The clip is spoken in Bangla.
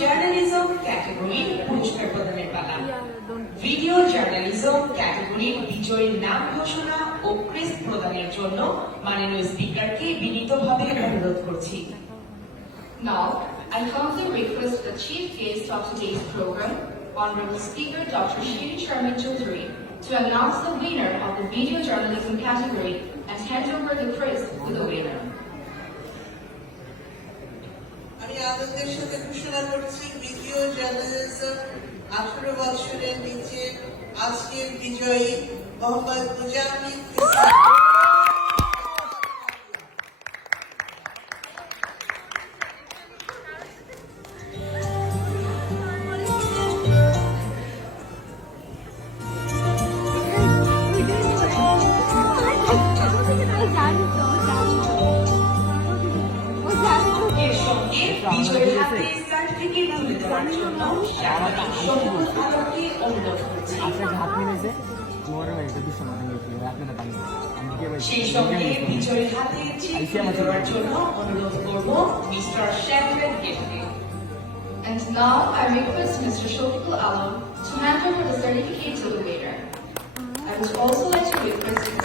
জার্নালিজম ক্যাটাগরির পুরস্কার প্রদানের পালা। ভিডিও জার্নালিজম ক্যাটাগরির বিজয়ীর নাম ঘোষণা ও ক্রেস্ট প্রদানের জন্য মাননীয় স্পিকারকে বিনীতভাবে অনুরোধ করছি। Now, I humbly request the chief guest of today's program, Honorable Speaker Dr. Shirin Sharmin Chaudhary, to announce the winner of the video journalism category and hand over the crest to the winner. আমি আনন্দের সাথে ঘোষণা করছি ভিডিও জার্নালিজম 18 বছরের নিচে আজকের বিজয়ী মোহাম্মদ মুজাহিদ এর সঙ্গে বিজয়ীর হাতে সার্টিফিকেট তুলে দেওয়ার জন্য সাংবাদিক শফিকুল আলমকে অনুরোধ করছি। সেই সঙ্গে বিজয়ীর হাতে চেক তুলে দেওয়ার জন্য অনুরোধ করব mister শ্যামলেন গেটকে। And now, I request Mr. Shofikul Alam to hand over the certificate to the winner. I would also like to request